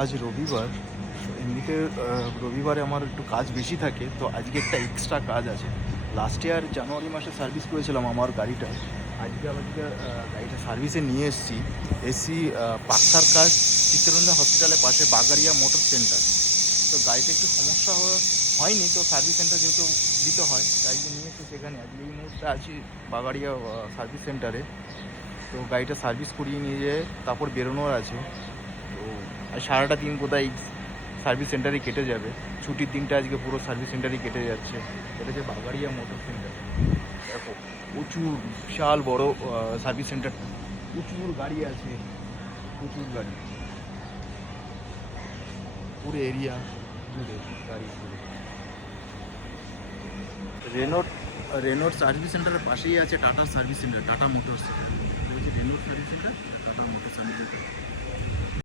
আজ রবিবার এমনিতে রবিবারে আমার একটু কাজ বেশি থাকে, তো আজকে একটা এক্সট্রা কাজ আছে। লাস্ট ইয়ার জানুয়ারি মাসে সার্ভিস করেছিলাম আমার গাড়িটা। আজকে আজকে গাড়িটা সার্ভিসে নিয়ে এসেছি। এসি পাকসার কাজ চিত্তরঞ্জন হসপিটালের পাশে বাগারিয়া মোটর সেন্টার তো গাড়িতে একটু সমস্যা হয়নি, তো সার্ভিস সেন্টার যেহেতু দিতে হয় জন্য নিয়ে এসেছি সেখানে। আজকে এই মুহূর্তে আছি বাগারিয়া সার্ভিস সেন্টারে তো গাড়িটা সার্ভিস করিয়ে নিয়ে যেয়ে তারপর বেরোনোর আছে। আর সারাটা দিন কোথায় সার্ভিস সেন্টারে কেটে যাবে। ছুটির দিনটা আজকে পুরো সার্ভিস সেন্টারই কেটে যাচ্ছে। এটা হচ্ছে বাগারিয়া মোটর সেন্টার। দেখো, প্রচুর বিশাল বড় সার্ভিস সেন্টার। প্রচুর গাড়ি আছে। প্রচুর গাড়ি। পুরো এরিয়া জুড়ে গাড়ি জুড়ে রেনোট রেনোট সার্ভিস সেন্টারের পাশেই আছে Tata service centre Tata Motors. হচ্ছে রেনোট service centre Tata motor service centre